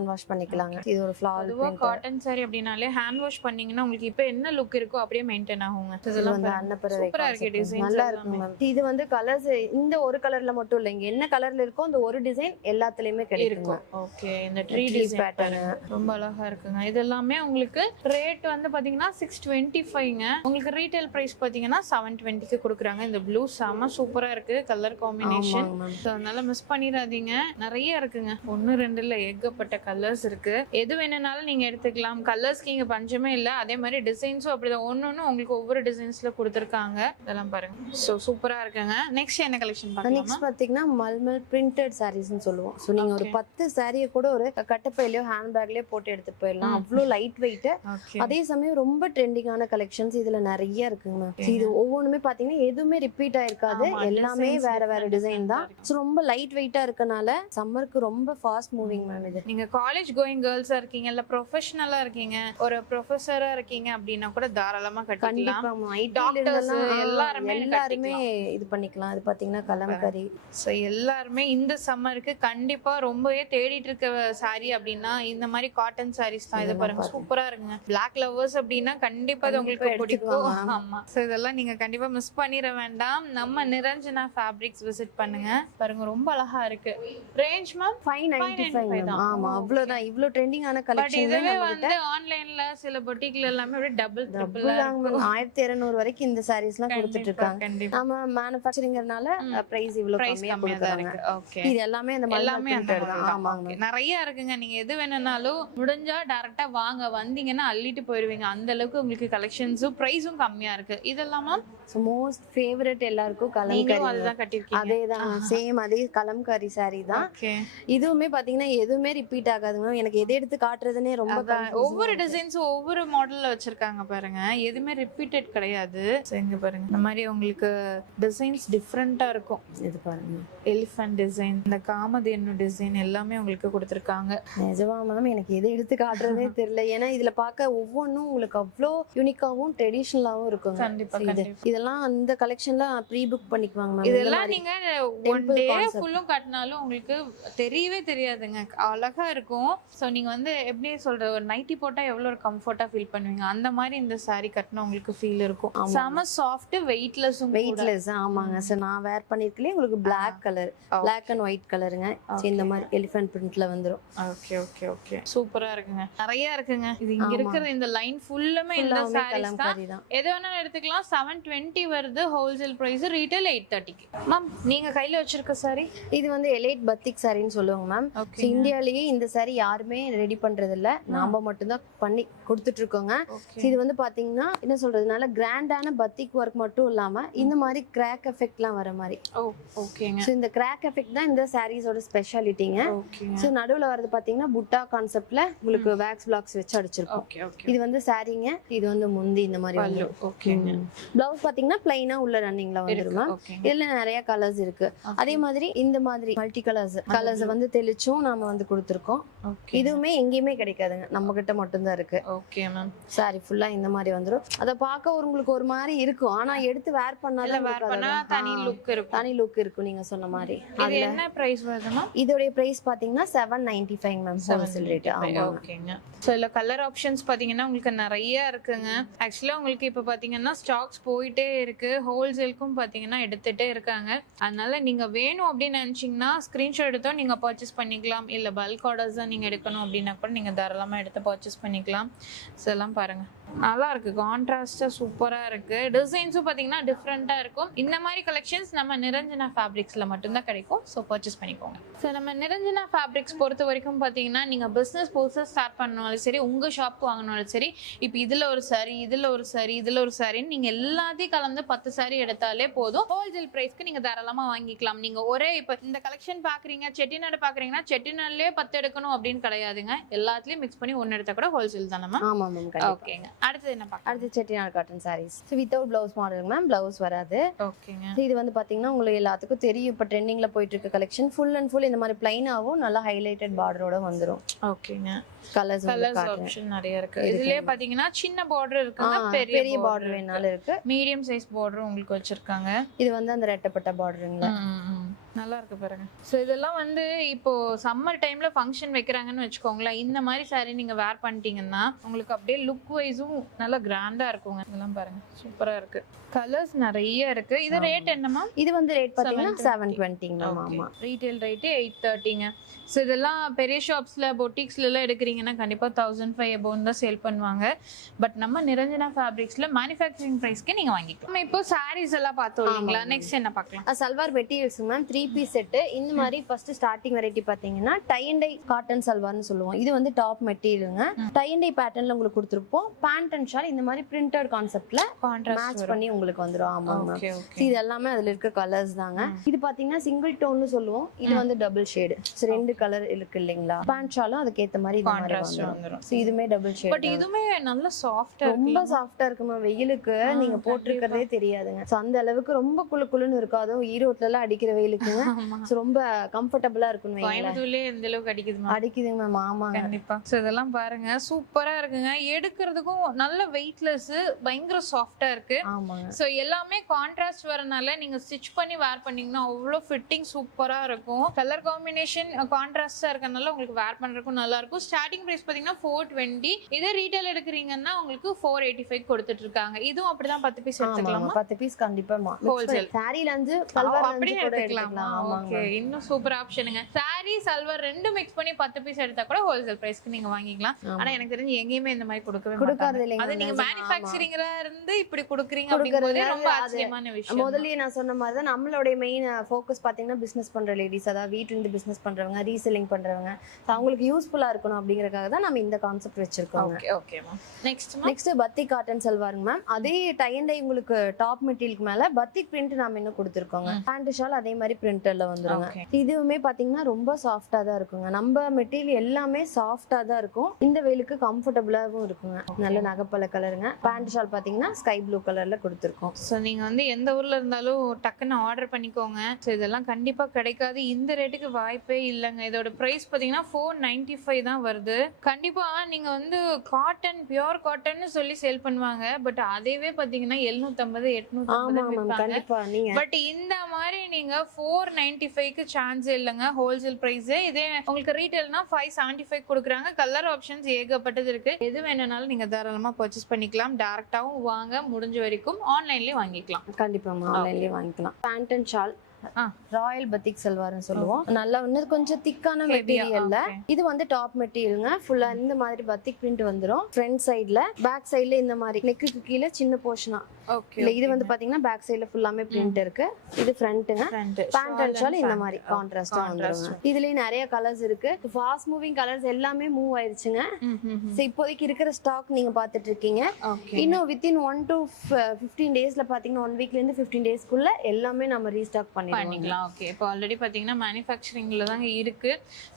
வாஷ் பண்ணிக்கலாங்க. இது ஒரு ஃப்ளார் காட்டன் சாரி அப்படினாலே ஹேண்ட் வாஷ் பண்ணீங்கன்னா உங்களுக்கு இப்போ என்ன லுக் இருக்கோ அப்படியே மெயின்டைன் ஆகுங்க. இதெல்லாம் வந்து அன்னப்பறவை சூப்பரா இருக்கு டிசைன். நல்லா இருக்கு மேம். இது வந்து கலர்ஸ் இந்த ஒரு கலர்ல மட்டும் இல்ல, இங்க என்ன கலர்ல இருக்கோ அந்த ஒரு டிசைன் எல்லாத்துலயுமே கிடைக்கும். ஓகே, இந்த ட்ரீ பேட்டர்ன் ரொம்ப அழகா இருக்குங்க. இது எல்லாமே உங்களுக்கு ரேட் வந்து பாத்தீங்கன்னா 625ங்க. உங்களுக்கு ரீட்டைல் பிரைஸ் பாத்தீங்கன்னா 720க்கு கொடுக்குறாங்க. இந்த ப்ளூ செம சூப்பரா இருக்கு கலர் காம்பினேஷன். அதனால மிஸ் பண்ணிடாதீங்க. நிறைய இருக்குங்க, 1 2 இல்ல, ஏகப்பட்ட கலர்ஸ் இருக்கு. எது வேணும்னாலும் நீங்க எடுத்துக்கலாம். கலர்ஸ்க்கு இங்க பஞ்சமே இல்ல. அதே மாதிரி டிசைன்ஸும் அப்படிதான், ஒன்னொன்னு உங்களுக்கு ஒவ்வொரு டிசைன்ஸ்ல கொடுத்துருக்காங்க. இதெல்லாம் பாருங்க, சோ சூப்பரா இருக்குங்க. நெக்ஸ்ட் என்ன கலெக்ஷன் பார்க்கலாம்? நெக்ஸ்ட் பாத்தீங்கன்னா மல்மல் பிரிண்டட் சாரீஸ்னு சொல்லுவோம். சோ நீங்க ஒரு 10 சாரியை கூட ஒரு கட்டப்பையிலயோ ஹேண்ட் பேக்லயோ போட்டு எடுத்து போயிடலாம். அவ்வளவு லைட் வெயிட், அதே சமயம் ரொம்ப ட்ரெண்டிங்கான கலெக்ஷன்ஸ் இதுல நிறைய இருக்குங்க. இது ஒவ்வொன்றுமே பாத்தீங்கன்னா எதுவுமே ரிப்பீட் ஆயிருக்காது, எல்லாமே வேற வேற டிசைன் தான். சோ ரொம்ப லைட் வெயிட்டா இருக்கனால சம்மருக்கு ரொம்ப ஃபாஸ்ட் மூவிங் மேம். இது நீங்க காலேஜ் கோயிங் கேர்ள்ஸா இருக்கீங்க, இல்ல ப்ரொஃபஷனலா இருக்கீங்க, ஒரு ப்ரொஃபஸரா இருக்கீங்க அப்படின்னா கூட தாராளமா கட்டிக்கலாம். டாக்டர்ஸ் எல்லாருமே இது பண்ணிக்கலாம். இது பாத்தீங்கன்னா கலம்கரி. சோ எல்லாருமே இந்த சம்மருக்கு கண்டிப்பா ரொம்பவே தேடிட்டு இருக்க சாரி அப்படின்னா இந்த மாதிரி காட்டன் சாரீஸ் தான். இது பாருங்க சூப்பரா இருக்குங்க. பிளாக் லவர்ஸ் அப்படின்னா கண்டிப்பா இது உங்களுக்கு பிடிக்கும். ஆமா, சோ இதெல்லாம் நீங்க கண்டிப்பா மிஸ் பண்ணிட வேண்டாம். நம்ம நிரஞ்சனா ஃபேப்ரிக்ஸ் விசிட் பண்ணுங்க. பாருங்க ரொம்ப அழகா இருக்கு. ரேஞ்ச் மேம் 595 தான். ஆமா, அவ்வளவுதான். இவ்ளோ ட்ரெண்டிங்கான கலெக்ஷன் இதுவே வந்து ஆன்லைன்ல சில பொட்டிக்ல எல்லாமே அப்படியே டபுள் 1200 வரைக்கும் இந்த சாரீஸ்லாம் கொடுத்துட்டு இருக்காங்க. நம்ம மேனுஃபேக்சரிங்கிறனால பிரைஸ் இவ்ளோ கம்மியா தான் இருக்கு. ஓகே, இது எல்லாமே அந்த எல்லாமே பிரிண்டட் தான். ஆமாங்க, நிறைய இருக்குங்க. நீங்க எது வேணும்னாலும் முடிஞ்சா டைரக்டா வாங்க, வந்தீங்கன்னா அள்ளிட்டு போயிருவீங்க. அந்த அளவுக்கு உங்களுக்கு கலெக்ஷன்ஸும் பிரைஸும் கம்மியா இருக்கு. இதெல்லாம் மோஸ்ட் ஃபேவரட் எல்லாருக்கும் கலம்கரி. அதுதான் கட்டிருக்கீங்க. அதேதான், சேம் அதே கலம்கரி சாரி தான். இதுவுமே பாத்தீங்கன்னா எதுவுமே ரிப்பீட் ஆகாதுங்க. எனக்கு எதை எடுத்து காட்டுறதுனே ரொம்ப ஒவ்வொரு டிசைன்ஸும் ஒவ்வொரு மாடல்ல வச்சிருக்காங்க பாருங்க. எதுவுமே ரிப்பீட்டட் கிடையாது. இங்க பாருங்க, இந்த மாதிரி உங்களுக்கு டிசைன்ஸ் டிஃப்ரெண்டா இருக்கும். இது பாருங்க, எலிஃபண்ட் டிசைன், இந்த காமதேனு டிசைன் எல்லாமே உங்களுக்கு கொடுத்துருக்காங்க. நிஜமா மேம், எனக்கு எதை எடுத்து காட்டுறதே தெரியல. ஏன்னா இதுல பார்க்க ஒவ்வொன்றும் உங்களுக்கு அவ்வளோ யூனிக்காவும் ட்ரெடிஷ்னலாவும் இருக்கும். கண்டிப்பா இதெல்லாம் அந்த கலெக்ஷன்ல ப்ரீ புக் பண்ணிக்குவாங்க மேம். இதெல்லாம் நீங்க ஒன் டே ஃபுல்லும் கட்டினாலும் உங்களுக்கு தெரியவே தெரியாதுங்க, அழகா இருக்கும். சோ நீங்க வந்து எப்படி சொல்ற, ஒரு நைட்டி போட்டா எவ்வளவு ஒரு கம்ஃபர்ட்டா ஃபீல் பண்ணுவீங்க, அந்த மாதிரி இந்த saree கட்டினா உங்களுக்கு ஃபீல் இருக்கும். செம சாஃப்ட், வெயிட்லெஸ். ஆமாங்க சார், நான் வேர் பண்ணிருக்கேன். உங்களுக்கு Black colour, Black and white கலருங்க. இந்த மாதிரி எலிஃபண்ட் பிரிண்ட்ல வந்துரும். ஓகே ஓகே ஓகே, சூப்பரா இருக்குங்க. நிறைய இருக்குங்க. இது இங்க இருக்கிற இந்த லைன் ஃபுல்லுமே இந்த sarees தான். எது வேணாலும் எடுத்துக்கலாம். 720 வருது ஹோல்சேல் பிரைஸ், ரீட்டைல் 830க்கு. மேம் நீங்க கையில வச்சிருக்க saree, இது வந்து எலைட் பத்திக் சாரின்னு சொல்லுவாங்க மேம். இந்தியாலயே இந்த சாரி யாருமே ரெடி பண்றது இல்ல, நாம மட்டும் தான் பண்ணி கொடுத்துட்டு இருக்கோங்க. இது வந்து பாத்தீங்கன்னா என்ன சொல்றதுனால கிராண்டான பத்திக் ஒர்க் மட்டும் இல்லாம இந்த மாதிரி கிராக் எஃபெக்ட்லாம் வர மாதிரி. ஓகேங்க. சோ இந்த கிராக் எஃபெக்ட் தான் இந்த சாரீஸோட ஸ்பெஷாலிட்டிங்க. சோ நடுவுல வரது பாத்தீங்கன்னா புட்டா கான்செப்ட்ல உங்களுக்கு வேக்ஸ் பிளாக்ஸ் வச்சு அடிச்சிருக்கோம். இது வந்து சாரீங்க, இது வந்து முந்தி இந்த மாதிரி வந்து. ஓகேங்க. பிளவுஸ் பாத்தீங்கன்னா பிளைனா உள்ள ரன்னிங்ல வந்துருமா. இதுல நிறைய கலர்ஸ் இருக்கு. அதே மாதிரி இந்த மாதிரி மல்டி கலர்ஸ் வந்து தெளிச்சும் நாம வந்து கொடுத்துருக்கோம். இதுவுமே எங்கேயுமே கிடைக்காதுங்க, நம்ம கிட்ட மட்டும் தான் இருக்கு. Okay ma'am. சாரி ஃபுல்லா இந்த மாதிரி வந்துரும். அத பார்க்க உங்களுக்கு ஒரு மாதிரி இருக்கும், ஆனா எடுத்து வேர் பண்ணா தனி லுக் இருக்கும். நீங்க சொன்ன மாதிரி. இது என்ன பிரைஸ் வருதுமா? இதோட பிரைஸ் பாத்தீங்கன்னா 795 மேம், ஹோல்சேல் ரேட். ஓகேங்க. சோ இல்ல கலர் ஆப்ஷன்ஸ் பாத்தீங்கன்னா உங்களுக்கு நிறைய இருக்குங்க. ஆக்சுவலா உங்களுக்கு இப்ப பாத்தீங்கன்னா ஸ்டாக்ஸ் போயிட்டே இருக்கு. ஹோல்சேலுக்கும் பாத்தீங்கன்னா எடுத்துட்டே இருக்காங்க. அதனால நீங்க வேணும் அப்படின்னு நினைச்சீங்கன்னா ஸ்கிரீன்ஷாட் எடுத்தோம் நீங்க பர்ச்சேஸ் பண்ணிக்கலாம். இல்ல பல்க் ஆர்டர்ஸ் தான் நீங்க எடுக்கணும் அப்படின்னா கூட நீங்க தாராளமா எடுத்து பர்ச்சேஸ் பண்ணிக்கலாம். இதெல்லாம் பாருங்க, நல்லா இருக்கு, கான்ட்ராஸ்டா சூப்பரா இருக்கு. டிசைன்ஸும் பாத்தீங்கன்னா டிஃப்ரெண்டா இருக்கும். இந்த மாதிரி கலெக்ஷன்ஸ் நம்ம நிரஞ்சனா ஃபேப்ரிக்ஸ்ல மட்டும்தான் கிடைக்கும். ஸோ பர்ச்சேஸ் பண்ணிக்கோங்க. ஸோ நம்ம நிரஞ்சனா ஃபேப்ரிக்ஸ் பொறுத்த வரைக்கும் பாத்தீங்கன்னா நீங்க பிசினஸ் புதுசாக ஸ்டார்ட் பண்ணாலும் சரி, உங்க ஷாப் வாங்கினாலும் சரி, இப்போ இதுல ஒரு சாரி, இதுல ஒரு சாரி, இதுல ஒரு சாரின்னு நீங்க எல்லாத்தையும் கலந்து 10 சாரி எடுத்தாலே போதும். ஹோல்சேல் பிரைஸ்க்கு நீங்க தாராளமா வாங்கிக்கலாம். நீங்க ஒரே இப்ப இந்த கலெக்ஷன் பாக்குறீங்க, செட்டிநாடு பாக்குறீங்கன்னா செட்டிநாடுலயே 10 எடுக்கணும் அப்படின்னு கிடையாதுங்க. எல்லாத்துலயும் மிக்ஸ் பண்ணி ஒன்னு எடுத்தா கூட ஹோல்சேல் தானே? ஆமா மேம். ஓகேங்க. அடுத்து என்ன பார்க்கலாம்? அடுத்து Chettinad cotton saris. Without blouse model ma'am, blouse வராது. ஓகேங்க. இது வந்து பாத்தீங்கன்னா உங்களுக்கு எல்லாத்துக்கும் தெரியும், இப்போ ட்ரெண்டிங்ல போயிட்டு இருக்க கலெக்ஷன் ஃபுல் அண்ட் ஃபுல் இந்த மாதிரி பிளைனாவும் நல்லா ஹைலைட்டட் பார்டரோட வந்துரும். ஓகேங்க. கலர்ஸ் ஆப்ஷன் நிறைய இருக்கு. இதுலயே பாத்தீங்கன்னா சின்ன பார்டர் இருக்குங்க, பெரிய பார்டர் வேணாலும் இருக்கு, மீடியம் சைஸ் பார்டர் உங்களுக்கு வச்சிருக்காங்க. இது வந்து அந்த ரெட்டப்பட்ட பார்டருங்களா, நல்லா இருக்கு பாருங்க. ஸோ இதெல்லாம் வந்து இப்போ சம்மர் டைம்ல ஃபங்க்ஷன் வைக்கிறாங்கன்னு வச்சுக்கோங்களேன், இந்த மாதிரி saree நீங்க வேர் பண்ணிட்டீங்கன்னா உங்களுக்கு அப்படியே லுக் வைஸும் நல்லா கிராண்டா இருக்குங்க. இதெல்லாம் பாருங்க சூப்பரா இருக்கு. கலர்ஸ் நிறைய இருக்கு. இது ரேட் என்னமா? இது வந்து ரேட் பாத்தீங்கன்னா 720 மேம். ஆமா, ரீட்டைல் ரேட் 830ங்க. ஸோ இதெல்லாம் பெரிய ஷாப்ஸ்ல பொட்டிக்ஸ்ல எல்லாம் எடுக்கிறீங்கன்னா கண்டிப்பா 1500 above தான் சேல் பண்ணுவாங்க. பட் நம்ம நிரஞ்சனா ஃபேப்ரிக்ஸ்ல மேனுஃபேக்சரிங் பிரைஸ்க்கு நீங்க வாங்கிக்கலாம். நம்ம இப்போ சாரீஸ் எல்லாம் பார்த்தோம் இல்லைங்களா, நெக்ஸ்ட் என்ன பார்க்கலாம்? Salwar materials ma'am, 3 piece set. இந்த மாதிரி ஃபர்ஸ்ட் ஸ்டார்டிங் வெரைட்டி பாத்தீங்கன்னா டை அண்ட் டை காட்டன் சல்வார்னு சொல்லுவோம். இது வந்து டாப் மெட்டீரியலுங்க. டை அண்ட் டை பேட்டர்ன்ல உங்களுக்கு கொடுத்துருப்போம். பேண்ட் அண்ட் ஷால் இந்த மாதிரி பிரிண்டட் கான்செப்ட்ல மேட்ச் பண்ணி உங்களுக்கு வந்துரும். ஆமா மேம். இது எல்லாமே அதுல இருக்க கலர்ஸ் தாங்க. இது பாத்தீங்கன்னா சிங்கிள் டோன்னு சொல்லுவோம். இது வந்து டபுள் ஷேடு. ரெண்டு கலர் இருக்கு இல்லைங்களா, பேண்ட் ஷாலும் அதுக்கு ஏத்த மாதிரி இந்த மாதிரி வந்துரும். இதுமே டபுள் ஷேட். பட் இதுமே நல்ல சாஃப்ட்டா, ரொம்ப சாஃப்ட்டா இருக்கு மேம். வெயிலுக்கு நீங்க போட்டுக்கிறதே தெரியாதுங்க. அந்த அளவுக்கு ரொம்ப குளு குளுன்னு இருக்கும். அதுவும் ஈரோட்ல எல்லாம் அடிக்கிற வெயிலுக்குங்க ரொம்ப கம்ஃபர்டபுளா இருக்கும். கோயம்புத்தூர்லயே இந்த அளவுக்கு அடிக்குதுங்க மேம். ஆமா கண்டிப்பா. சோ இதெல்லாம் பாருங்க சூப்பரா இருக்குங்க. எடுக்கிறதுக்கும் நல்ல வெயிட்லெஸ், பயங்கர சாஃப்ட்டா இருக்கு. ஆமாங்க. சோ எல்லாமே கான்ட்ராஸ்ட் வரனால நீங்க ஸ்டிச் பண்ணி வேர் பண்ணீங்கன்னா அவ்வளவு ஃபிட்டிங் சூப்பரா இருக்கும். கலர் காம்பினேஷன் கான்ட்ராஸ்டா இருக்கனால உங்களுக்கு வேர் பண்றதுக்கும் நல்லா இருக்கும். ஸ்டார்டிங் பிரைஸ் பாத்தீங்கன்னா 420. இதே ரீட்டைல் எடுக்கிறீங்கன்னா உங்களுக்கு 485 கொடுத்துட்டு இருக்காங்க. இதுவும் அப்படிதான் 10 பீஸ் எடுத்துக்கலாமா? 10 பீஸ் கண்டிப்பா ஹோல்சேல். சாரில இருந்து சல்வார் அப்படியே எடுத்துக்கலாமா? ஓகே, இன்னும் சூப்பர் ஆப்ஷனுங்க. சாரி சல்வார் ரெண்டும் மிக்ஸ் பண்ணி 10 பீஸ் எடுத்தா கூட ஹோல்சேல் பிரைஸ்க்கு நீங்க வாங்கிக்கலாம். ஆனா எனக்கு தெரிஞ்சு எங்கேயுமே இந்த மாதிரி கொடுக்கவே மாட்டாங்க. அது நீங்க மேனுஃபேக்சரிங்ல இருந்து இப்படி கொடுக்குறீங்க அப்படிங்கிறது ரொம்ப ஆச்சரியமான விஷயம். முதல்லயே நான் சொன்ன மாதிரி தான் நம்மளுடைய மெயின் ஃபோக்கஸ் பாத்தீங்கன்னா பிசினஸ் பண்ற லேடிஸ், அதாவது வீட்டுல இருந்து பிசினஸ் பண்றவங்க, ரீசெல்லிங் பண்றவங்க, அவங்களுக்கு யூஸ்ஃபுல்லா இருக்கணும் அப்படிங்கறதுக்காக தான் நம்ம இந்த கான்செப்ட் வச்சிருக்கோம். Okay okay ma'am. Next batik cotton சல்வாருங்க மேம். அதே டை அண்ட் டை உங்களுக்கு டாப் மெட்டீரியலுக்கு மேல பத்திக் பிரிண்ட் நாம இன்னும் கொடுத்துருக்கோங்க. பேண்ட் ஷால் அதே மாதிரி பிரிண்டர்ல வந்துருங்க. இதுவுமே பாத்தீங்கன்னா ரொம்ப சாஃப்டா தான் இருக்குங்க. நம்ம மெட்டீரியல் எல்லாமே சாஃப்டா தான் இருக்கும். இந்த வெயிலுக்கு கம்ஃபர்டபுளாவும் இருக்குங்க. நல்ல நகைப்பழ கலருங்க. பேண்ட் ஷால் பாத்தீங்கன்னா ஸ்கை ப்ளூ கலர்ல கொடுத்துருக்கோம். ஸோ நீங்க வந்து எந்த ஊர்ல இருந்தாலும் டக்குன்னு ஆர்டர் பண்ணிக்கோங்க. ஸோ இதெல்லாம் கண்டிப்பா கிடைக்காது, இந்த ரேட்டுக்கு வாய்ப்பே இல்லைங்க. இதோட பிரைஸ் பாத்தீங்கன்னா 495 தான் வருது. கண்டிப்பா நீங்க வந்து காட்டன், பியூர் காட்டன் சொல்லி சேல் பண்ணுவாங்க. பட் அதேவே பாத்தீங்கன்னா 750 850. பட் இந்த மாதிரி நீங்க 495க்கு சான்ஸ் இல்லைங்க ஹோல்சேல் பிரைஸ். இதே உங்களுக்கு ரீட்டைல்னா 575 கொடுக்குறாங்க. கலர் ஆப்ஷன்ஸ் ஏகப்பட்டது இருக்கு. எது வேணும்னாலும் நீங்க தாராளமா பர்ச்சேஸ் பண்ணிக்கலாம். டைரக்டாவும் வாங்க, முடிஞ்ச வரைக்கும் ஆன்லைன்லயே வாங்கிக்கலாம். கண்டிப்பா ஆன்லைன்லயே வாங்கிக்கலாம். பேண்ட் அண்ட் ஷால் ராயல் பத்திக் சல்வார்னு சொல்லுவோம். நல்லா இன்னும் கொஞ்சம் திக்கான மெட்டீரியல்ல. இது வந்து டாப் மெட்டீரியலுங்க. ஃபுல்லா இந்த மாதிரி பத்திக் பிரிண்ட் வந்துரும். ஃப்ரண்ட் சைடுல, பேக் சைடுல இந்த மாதிரி நெக்குக்கு கீழே சின்ன போர்ஷனா. இல்ல இது வந்து பாத்தீங்கன்னா பேக் சைடுல ஃபுல்லாமே பிரிண்ட் இருக்கு. இது ஃப்ரண்ட்ங்க. பேண்ட் அண்ட் ஷால் இந்த மாதிரி கான்ட்ராஸ்டா வந்துரும். இதுலயே நிறைய கலர்ஸ் இருக்கு. ஃபாஸ்ட் மூவிங் கலர்ஸ் எல்லாமே மூவ் ஆயிருச்சுங்க. சோ இப்போதைக்கு இருக்கிற ஸ்டாக் நீங்க பாத்துட்டு இருக்கீங்க. இன்னும் வித்தின் 1 to 15 டேஸ்ல பாத்தீங்கன்னா 1 வீக்ல இருந்து 15 டேஸ்க்குள்ள எல்லாமே நம்ம ரீஸ்டாக் பண்ணிக்கலாம். ஓகே, இப்போ ஆல்ரெடி பாத்தீங்கன்னா மேனுஃபேக்சரிங்ல தான் இருக்கு.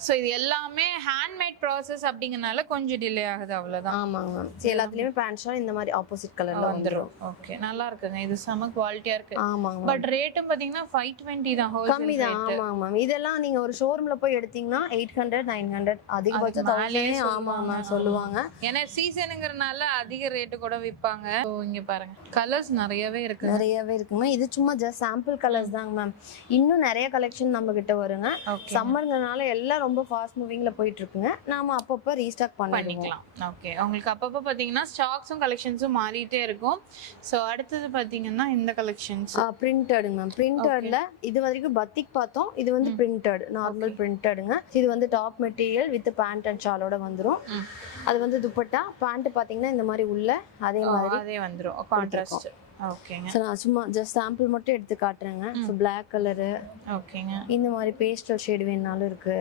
சோ இது எல்லாமே ஹேண்ட்மேட் ப்ராசஸ் அப்படிங்கறனால கொஞ்சம் டிலே ஆகுது, அவ்வளவுதான். ஆமாங்க. எல்லாத்துலயுமே பேண்ட் ஷால் இந்த மாதிரி ஆப்போசிட் கலர்ல வந்துரும். ஓகே, நல்லா இருக்குங்க. இது செம குவாலிட்டியா இருக்கு. ஆமாங்க. பட் ரேட்டும் பாத்தீங்கன்னா 520 தான் ஹோல்சேல். கம்மி தான். ஆமாங்க. இதெல்லாம் நீங்க ஒரு ஷோரூம்ல போய் எடுத்தீங்கன்னா 800 900 அதிகபட்சம் 1000. ஆமாங்க சொல்லுவாங்க. ஏன்னா சீசனுங்கறனால அதிக ரேட் கூட விப்பாங்க. சோ இங்க பாருங்க கலர்ஸ் நிறையவே இருக்கு. நிறையவே இருக்குங்க. இது சும்மா ஜஸ்ட் சாம்பிள் கலர்ஸ் தாங்க மேம். இன்னும் நிறைய கலெக்ஷன் நம்ம கிட்ட வருங்க. சம்மர்ங்கனால எல்லாம் ரொம்ப ஃபாஸ்ட் மூவிங்ல போயிட்டு இருக்குங்க. நாம அப்பப்ப ரீஸ்டாக் பண்ணிக்கலாம். ஓகே, உங்களுக்கு அப்பப்ப பாத்தீங்கன்னா ஸ்டாக்ஸும் கலெக்ஷன்ஸும் மாறிட்டே இருக்கும். சோ அடுத்தது பாத்தீங்கன்னா இந்த கலெக்ஷன்ஸ் பிரிண்டடுங்க மேம். பிரிண்டட்ல இது வரைக்கும் பத்திக் பார்த்தோம். இது வந்து பிரிண்டட், நார்மல் பிரிண்டடுங்க. இது வந்து top material with pant and ஷாலோட வந்துரும். அது வந்து துப்பட்டா. பேண்ட் பாத்தீங்கன்னா இந்த மாதிரி உள்ள அதே வந்துரும் கான்ட்ராஸ்ட். ஓகேங்க. சோ நான் சும்மா ஜஸ்ட் சாம்பிள் மட்டும் எடுத்து காட்டுறேங்க. So Black colour. ஓகேங்க. இந்த மாதிரி பேஸ்டல் ஷேட் வேணாலும் இருக்கு.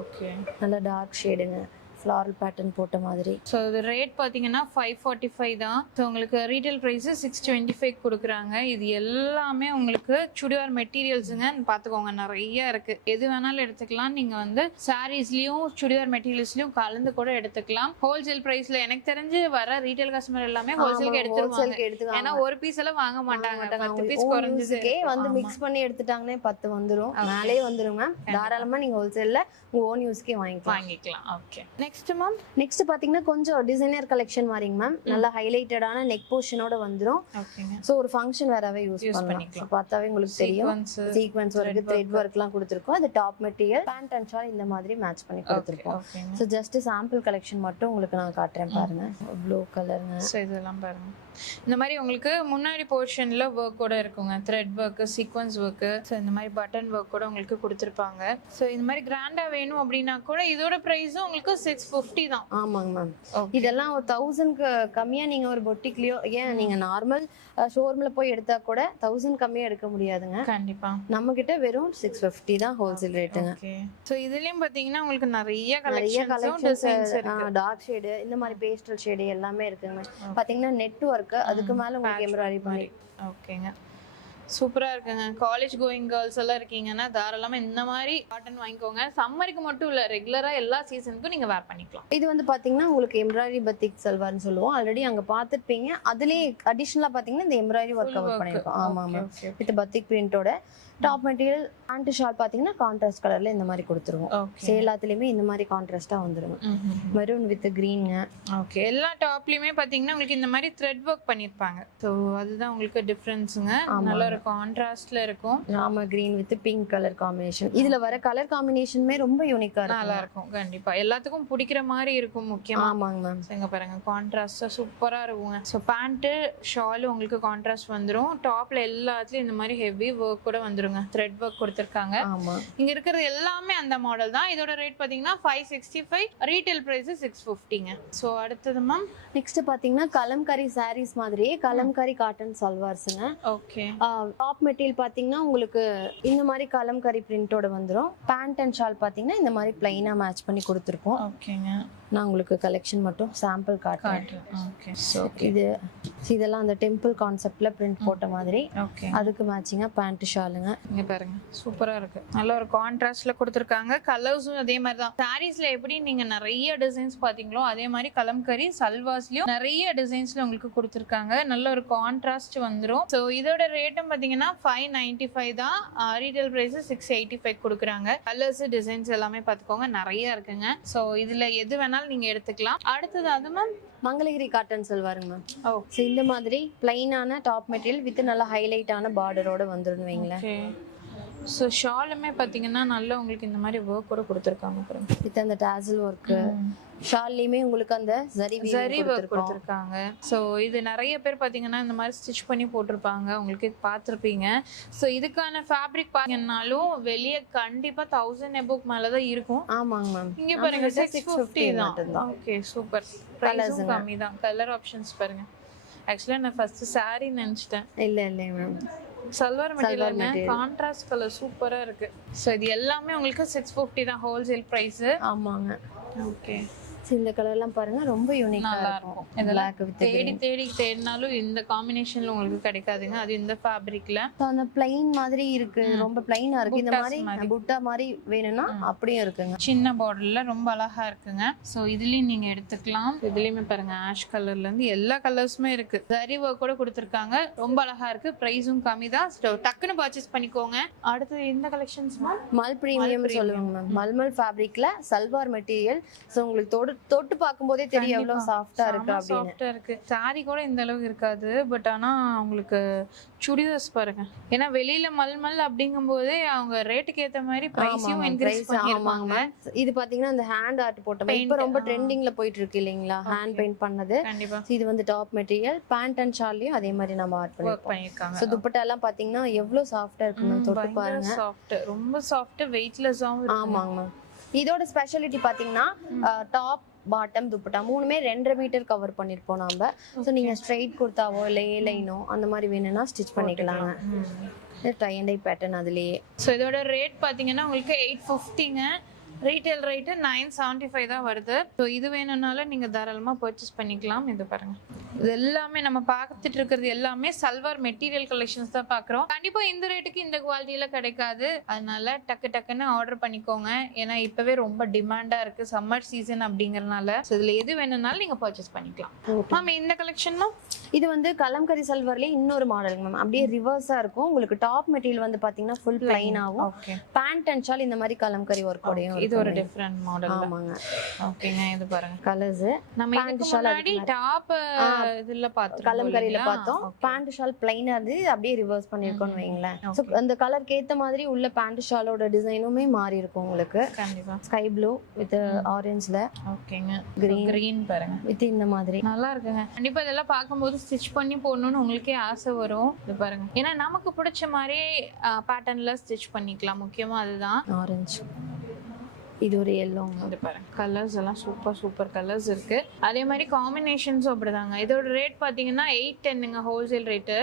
ஓகே. நல்ல டார்க் ஷேடுங்க. ஃப்ளாரல் பேட்டர்ன் போட்ட மாதிரி. ஸோ இது ரேட் பார்த்தீங்கன்னா 545 தான். ஸோ உங்களுக்கு ரீட்டைல் ப்ரைஸ் 625 கொடுக்குறாங்க. இது எல்லாமே உங்களுக்கு சுடிதார் மெட்டீரியல்ஸுங்க. பார்த்துக்கோங்க, நிறைய இருக்கு. எது வேணாலும் எடுத்துக்கலாம். நீங்க வந்து சாரீஸ்லயும் சுடிதார் மெட்டீரியல்ஸ்லயும் கலந்து கூட எடுத்துக்கலாம். ஹோல்சேல் பிரைஸ்ல எனக்கு தெரிஞ்சு வர ரீட்டைல் கஸ்டமர் எல்லாமே ஹோல்சேலுக்கு எடுத்துருவாங்க. ஏன்னா ஒரு பீஸ் எல்லாம் வாங்க மாட்டாங்க. 10 பீஸ் குறைஞ்சதுக்கே வந்து மிக்ஸ் பண்ணி எடுத்துட்டாங்கன்னா 10 வந்துரும், மேலே வந்துருங்க. தாராளமா நீங்க ஹோல்சேல்ல உங்க ஓன் யூஸ்க்கே வாங்கிக்கலாம். Okay, next ma'am. நெக்ஸ்ட் பாத்தீங்கன்னா கொஞ்சம் டிசைனர் கலெக்ஷன் மாதிரிங்க மேம். நல்ல ஹைலைட்டடான நெக் போர்ஷனோட வந்துரும். ஓகேங்க. சோ ஒரு ஃபங்க்ஷன் வேறவே யூஸ் பண்ணலாம். பார்த்தாவே உங்களுக்கு தெரியும். சீக்வென்ஸ் ஒர்க், த்ரெட் ஒர்க்லாம் கொடுத்திருக்கோம். அது top material, pant and shawl இந்த மாதிரி மேட்ச் பண்ணி கொடுத்திருக்கோம். சோ ஜஸ்ட் சாம்பிள் கலெக்ஷன் மட்டும் உங்களுக்கு நான் காட்டுறேன் பாருங்க. ப்ளூ கலர்ங்க. சோ இதெல்லாம் பாருங்க. இந்த மாதிரி உங்களுக்கு முன்னாடி போர்ஷன்ல ஒர்க் கூட இருக்குங்க. Thread work, sequence work, so இந்த மாதிரி பட்டன் ஒர்க் கூட உங்களுக்கு கொடுத்துருப்பாங்க. ஸோ இந்த மாதிரி கிராண்டா வேணும் அப்படின்னா கூட இதோட பிரைஸும் உங்களுக்கு 650 தான். ஆமாங்க மேம். இதெல்லாம் ஒரு 1000க்கு கம்மியா நீங்க ஒரு பொட்டிக்லயோ, ஏன் நீங்க நார்மல் ஷோரூம்ல போய் எடுத்தா கூட 1000 கம்மியா எடுக்க முடியாதுங்க. கண்டிப்பா நம்ம கிட்ட வெறும் 650 தான் ஹோல்சேல் ரேட்டுங்க. ஸோ இதுலயும் பாத்தீங்கன்னா உங்களுக்கு நிறைய கலெக்ஷன்ஸ் இருக்கு. டார்க் ஷேடு, இந்த மாதிரி பேஸ்டல் ஷேடு எல்லாமே இருக்குங்க. பாத்தீங்கன்னா நெட் ஒர்க், அதுக்கு மேல உங்களுக்கு எம்ப்ராய்டரி பண்ணி. ஓகேங்க, சூப்பரா இருக்குங்க. காலேஜ் கோயிங் கேர்ள்ஸ் எல்லாம் இருக்கீங்கன்னா தாராளமா இந்த மாதிரி காட்டன் வாங்கிக்கோங்க. சம்மருக்கு மட்டும் இல்ல, ரெகுலரா எல்லா சீசனுக்கும் நீங்க வேர் பண்ணிக்கலாம். இது வந்து பாத்தீங்கன்னா உங்களுக்கு எம்ப்ராய்டரி பத்திக் சல்வார்னு சொல்லுவோம். ஆல்ரெடி அங்க பாத்துருப்பீங்க. அதுலயே அடிஷனலா பாத்தீங்கன்னா இந்த எம்ப்ராய்டரி ஒர்க் கவர் பண்ணிருக்கோம். ஆமா மேம், வித் பத்திக் பிரிண்டோட. டாப் மெட்டீரியல் பேண்ட் ஷால் பாத்தீங்கன்னா கான்ட்ராஸ்ட் கலர்ல இந்த மாதிரி கொடுத்துருவோம். எல்லாத்துலயுமே இந்த மாதிரி கான்ட்ராஸ்டா வந்துரும். Maroon with கிரீன்ங்க. ஓகே, எல்லா டாப்லயுமே பாத்தீங்கன்னா உங்களுக்கு இந்த மாதிரி த்ரெட் ஒர்க் பண்ணிருப்பாங்க. சோ அதுதான் உங்களுக்கு டிஃபரன்ஸ்ங்க. நல்ல ஒரு கான்ட்ராஸ்ட்ல இருக்கும். Rama green with pink colour combination. இதுல வர கலர் காம்பினேஷனுமே ரொம்ப யூனிக்கா இருக்கும். நல்லா இருக்கும். கண்டிப்பா எல்லாத்துக்கும் பிடிக்கிற மாதிரி இருக்கும் முக்கியமா. ஆமாங்க மேம். இங்க பாருங்க, கான்ட்ராஸ்டா சூப்பரா இருக்குங்க. சோ பேண்ட் ஷால் உங்களுக்கு கான்ட்ராஸ்ட் வந்துரும். டாப்ல எல்லாத்துலயும் இந்த மாதிரி ஹெவி ஒர்க் கூட வந்துரும். த்ரெட் ஒர்க் கொடுத்திருக்காங்க. இங்க இருக்கிறது எல்லாமே அந்த மாடல் தான். இதோட ரேட் பாத்தீங்கன்னா 565, ரீட்டைல் பிரைஸ் 650ங்க. சோ அடுத்தது மேம், நெக்ஸ்ட் பாத்தீங்கன்னா கலம்காரி சாரீஸ் மாதிரியே கலம்காரி காட்டன் சல்வார்ஸ்ங்க. ஓகே, டாப் மெட்டீரியல் பாத்தீங்கன்னா உங்களுக்கு இந்த மாதிரி கலம்காரி பிரிண்டோட வந்துரும். பேண்ட் அண்ட் ஷால் பாத்தீங்கன்னா இந்த மாதிரி பிளைனா மேட்ச் பண்ணி கொடுத்திருக்கோம். ஓகேங்க, நான் உங்களுக்கு கலெக்ஷன் மட்டும் சாம்பிள் காட்டுறேன். ஓகே, சோ இதெல்லாம் அந்த டெம்பிள் கான்செப்ட்ல பிரிண்ட் போட்ட மாதிரி. ஓகே, அதுக்கு மேட்சிங்கா பேண்ட் ஷாலுங்க. இங்க பாருங்க, சூப்பரா இருக்கு. நல்ல ஒரு கான்ட்ராஸ்ட்ல கொடுத்திருக்காங்க. கலர்ஸும் அதே மாதிரி தான். சாரீஸ்ல எப்படி நீங்க நிறைய டிசைன்ஸ் பாத்தீங்களோ அதே மாதிரி கலம்கரி சல்வாஸ்லயும் நிறைய டிசைன்ஸ்ல உங்களுக்கு கொடுத்திருக்காங்க. நல்ல ஒரு கான்ட்ராஸ்ட் வந்துரும். சோ இதோட ரேட்டும் பாத்தீங்கன்னா 595 தான். ரீட்டைல் பிரைஸ் 685 கொடுக்குறாங்க. கலர்ஸ், டிசைன்ஸ் எல்லாமே பாத்துக்கோங்க, நிறைய இருக்குங்க. சோ இதுல எது வேணாலும் நீங்க எடுத்துக்கலாம். அடுத்தது அது மேம் மங்களகிரி காட்டன் சல்வாருங்க மேம். சோ இந்த மாதிரி பிளைனான டாப் மெட்டீரியல் வித் நல்ல ஹைலைட்டான பார்டரோட வந்துரும் வைங்களேன். ஸோ ஷாலுமே பார்த்தீங்கன்னா நல்லா உங்களுக்கு இந்த மாதிரி ஒர்க் கூட கொடுத்துருக்காங்க பாருங்க. வித் அந்த டாசல் ஒர்க். ஷால்லையுமே உங்களுக்கு அந்த ஜரி ஒர்க் கொடுத்துருக்காங்க. ஸோ இது நிறைய பேர் பார்த்தீங்கன்னா இந்த மாதிரி ஸ்டிச் பண்ணி போட்டிருப்பாங்க, உங்களுக்கு பார்த்துருப்பீங்க. ஸோ இதுக்கான ஃபேப்ரிக் பார்த்தீங்கன்னாலும் வெளியே கண்டிப்பாக 1000 எபோக் மேலே தான் இருக்கும். ஆமாங்க மேம். இங்கே பாருங்க 650 தான். Okay, super. ப்ரைஸும் கம்மி தான். கலர் ஆப்ஷன்ஸ் பாருங்க. ஆக்சுவலாக நான் ஃபர்ஸ்ட் சாரி நினச்சிட்டேன். இல்லை ma'am, salwar material contrast colour சூப்பரா இருக்கு. சோ இது எல்லாமே உங்களுக்கு 650 தான் ஹோல்சேல் பிரைஸ். ஆமாங்க. ஓகே, இந்த கலர்லாம் பாருங்க ரொம்ப யூனிக்கா இருக்கும். இதெல்லாம் தேடினாலும் இந்த காம்பினேஷன்ல உங்களுக்கு கிடைக்காதுங்க. அது இந்த ஃபேப்ரிக்ல அந்த பிளைன் மாதிரி இருக்கு, ரொம்ப பிளைனா இருக்கு. இந்த மாதிரி புட்டா மாதிரி வேணும்னா அப்படியே இருக்குங்க. சின்ன பார்டர்ல ரொம்ப அழகா இருக்குங்க. சோ இதுலயும் நீங்க எடுத்துக்கலாம். இதுலயுமே பாருங்க ஆஷ் கலர்ல இருந்து எல்லா கலர்ஸுமே இருக்கு. ஜரி ஒர்க் கூட கொடுத்திருக்காங்க. ரொம்ப அழகா இருக்கு. பிரைஸும் கம்மி தான். டக்குன்னு பர்ச்சேஸ் பண்ணிக்கோங்க. அடுத்து இந்த கலெக்ஷன்ஸ் மல் பிரீமியம் சொல்லுவாங்க மேம். மல்மல் ஃபேப்ரிக்ல சல்வார் மெட்டீரியல். சோ உங்களுக்கு தொட்டு பார்க்கும்போதே தெரியும் எவ்வளவு சாஃப்ட்டா இருக்கு அப்படின்னு. சாஃப்ட்டா இருக்கு. சாரி கூட இந்த அளவுக்கு இருக்காது. பட் ஆனா உங்களுக்கு சுடிதார்ஸ் பாருங்க. ஏன்னா வெளியில மல்மல் அப்படிங்கும்போதே அவங்க ரேட்டுக்கு ஏத்த மாதிரி பிரைஸையும் இன்க்ரீஸ் பண்ணிருப்பாங்க. இது பாத்தீங்கன்னா இந்த ஹேண்ட் ஆர்ட் போட்ட இப்ப ரொம்ப ட்ரெண்டிங்ல போயிட்டு இருக்கு இல்லீங்களா, ஹேண்ட் பெயிண்ட் பண்ணது. கண்டிப்பா இது வந்து டாப் மெட்டீரியல். பேண்ட் அண்ட் ஷால்லையும் அதே மாதிரி நம்ம ஆர்ட் பண்ணிருக்காங்க. சோ துப்பட்டா எல்லாம் பாத்தீங்கன்னா எவ்வளவு சாஃப்ட்டா இருக்குன்னு தொட்டு பாருங்க. சாஃப்ட், ரொம்ப சாஃப்ட், வெயிட்லெஸ்ஸாவும் இருக்கு. ஆமாங்க மேம். இதோட ஸ்பெஷாலிட்டி பாத்தீங்கன்னா டாப் பாட்டம் துப்பட்டா மூணுமே 2.5 மீட்டர் கவர் பண்ணிருப்போம் நாம. சோ நீங்க ஸ்ட்ரைட் குர்தாவோ இல்ல ஏ லைனோ அந்த மாதிரி வேணும்னா ஸ்டிச் பண்ணிக்கலாங்க. டை அண்ட் டை பேட்டர்ன் அதுலயே. சோ இதோட ரேட் பாத்தீங்கன்னா உங்களுக்கு 850ங்க. ரீட்டைல் ரேட்டு 975 தான் வருது. ஸோ இது வேணும்னாலும் நீங்க தாராளமா பர்ச்சேஸ் பண்ணிக்கலாம். இது பாருங்க, இது எல்லாமே நம்ம பார்த்துட்டு இருக்கிறது எல்லாமே சல்வார் மெட்டீரியல் கலெக்ஷன்ஸ் தான் பார்க்குறோம். கண்டிப்பா இந்த ரேட்டுக்கு இந்த குவாலிட்டியில கிடைக்காது. அதனால டக்குன்னு ஆர்டர் பண்ணிக்கோங்க. ஏன்னா இப்பவே ரொம்ப டிமாண்டா இருக்கு சம்மர் சீசன் அப்படிங்கறதுனால. ஸோ இதுல எது வேணும்னாலும் நீங்க பர்ச்சேஸ் பண்ணிக்கலாம். மேம் இந்த கலெக்ஷன் இது வந்து கலம்கரி சல்வார்லயே இன்னொரு மாடலுங்க மேம். அப்படியே ரிவர்ஸா இருக்கும். உங்களுக்கு டாப் மெட்டீரியல் வந்து பாத்தீங்கன்னா ஃபுல் பிளைன் ஆகும். பேண்ட் அண்ட் ஷால் இந்த மாதிரி கலம்கரி ஒர்க் ஓடையும். இது ஒரு டிஃபரண்ட் மாடல். ஆமாங்க. ஓகேங்க, இது பாருங்க கலர்ஸ். நம்ம இதுக்கு முன்னாடி டாப் இதுல பார்த்தோம், கலம்கரியில பார்த்தோம். பேண்ட் ஷால் பிளைனா இருந்து அப்படியே ரிவர்ஸ் பண்ணிருக்கோம்னு வைங்களேன். சோ அந்த கலருக்கு ஏத்த மாதிரி உள்ள பேண்ட் ஷாலோட டிசைனுமே மாறி இருக்கும் உங்களுக்கு. கண்டிப்பா ஸ்கை ப்ளூ வித் ஆரஞ்சுல. ஓகேங்க, கிரீன் பாருங்க வித் இந்த மாதிரி நல்லா இருக்குங்க. கண்டிப்பா இதெல்லாம் பார்க்கும்போது ஸ்டிச் பண்ணி போடணும்னு உங்களுக்கே ஆசை வரும். இது பாருங்க, ஏன்னா நமக்கு பிடிச்ச மாதிரி பேட்டர்ன்ல ஸ்டிச் பண்ணிக்கலாம். முக்கியமா அதுதான். ஆரஞ்சு, இது ஒரு எல்லோ. இது பாருங்க, கலர்ஸ் எல்லாம் சூப்பர் கலர்ஸ் இருக்கு. அதே மாதிரி காம்பினேஷன்ஸும் அப்படிதாங்க. இதோட ரேட் பாத்தீங்கன்னா 810ங்க ஹோல்சேல் ரேட்டு.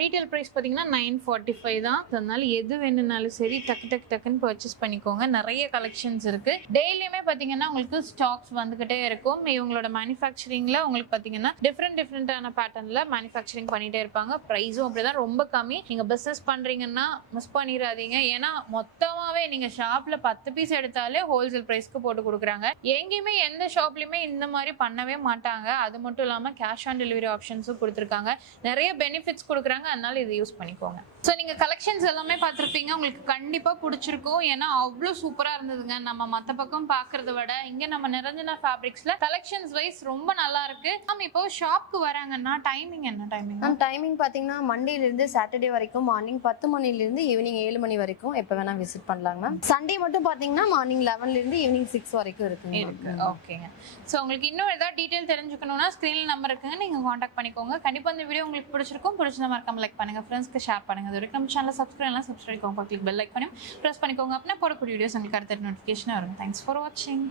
ரீட்டைல் பிரைஸ் பாத்தீங்கன்னா 945 தான். அதனால எது வேணும்னாலும் சரி டக்குன்னு பர்ச்சேஸ் பண்ணிக்கோங்க. நிறைய கலெக்ஷன்ஸ் இருக்கு. டெய்லியுமே பாத்தீங்கன்னா உங்களுக்கு ஸ்டாக்ஸ் வந்துகிட்டே இருக்கும். இவங்களோட மேனுஃபேக்சரிங்ல உங்களுக்கு பாத்தீங்கன்னா டிஃப்ரெண்டான பேட்டர்ன்ல மேனுஃபேக்சரிங் பண்ணிட்டே இருப்பாங்க. பிரைஸும் அப்படிதான் ரொம்ப கம்மி. நீங்க பிசினஸ் பண்றீங்கன்னா மிஸ் பண்ணிடாதீங்க. ஏன்னா மொத்தமாவே நீங்க ஷாப்ல 10 பீஸ் எடுத்தாலும் ஹோல்சேல் பிரைஸ்க்கு போட்டு கொடுக்குறாங்க. எங்கேயுமே எந்த ஷாப்லயுமே இந்த மாதிரி பண்ணவே மாட்டாங்க. அது மட்டும் இல்லாம கேஷ் ஆன் டெலிவரி ஆப்ஷன்ஸும் கொடுத்துருக்காங்க. நிறைய பெனிஃபிட்ஸ் கொடுக்குறாங்க. அதனால இதை யூஸ் பண்ணிக்கோங்க. ஸோ நீங்க கலெக்ஷன்ஸ் எல்லாமே பார்த்துருப்பீங்க. உங்களுக்கு கண்டிப்பா பிடிச்சிருக்கும். ஏன்னா அவ்வளோ சூப்பரா இருந்ததுங்க. நம்ம மற்ற பக்கம் பாக்குறத விட இங்க நம்ம நிரஞ்சனா ஃபேப்ரிக்ஸ்ல கலெக்ஷன்ஸ் வைஸ் ரொம்ப நல்லா இருக்கு. நம்ம இப்போ ஷாப்க்கு வராங்கன்னா டைமிங் என்ன டைமிங்? டைமிங் பாத்தீங்கன்னா மண்டேல இருந்து சாட்டர்டே வரைக்கும் மார்னிங் 10 மணில இருந்து ஈவினிங் 7 மணி வரைக்கும் எப்ப வேணா விசிட் பண்ணலாங்க மேம். சண்டே மட்டும் பாத்தீங்கன்னா மார்னிங் 11ல இருந்து ஈவினிங் 6 வரைக்கும் இருக்கு. ஓகேங்க. ஸோ உங்களுக்கு இன்னும் ஏதாவது டீடைல் தெரிஞ்சுக்கணும்னா ஸ்கிரீன்ல நம்பர் இருக்குங்க, நீங்க காண்டாக்ட் பண்ணிக்கோங்க. கண்டிப்பா இந்த வீடியோ உங்களுக்கு பிடிச்சிருக்கும். பிடிச்சத மறக்காம லைக் பண்ணுங்க, ஃப்ரெண்ட்ஸ்க்கு ஷேர் பண்ணுங்க. அது வரைக்கும் நம்ம சேனலை சப்ஸ்கிரைப் பண்ணிக்கோங்க. கிளிக் பெல் லைக் பண்ணி ப்ரெஸ் பண்ணிக்கோங்க. அப்படின்னா போடக்கூடிய வீடியோஸ் உங்களுக்கு அடுத்த நோட்டிஃபிகேஷன் வரும். தேங்க்ஸ் ஃபார் வாட்சிங்.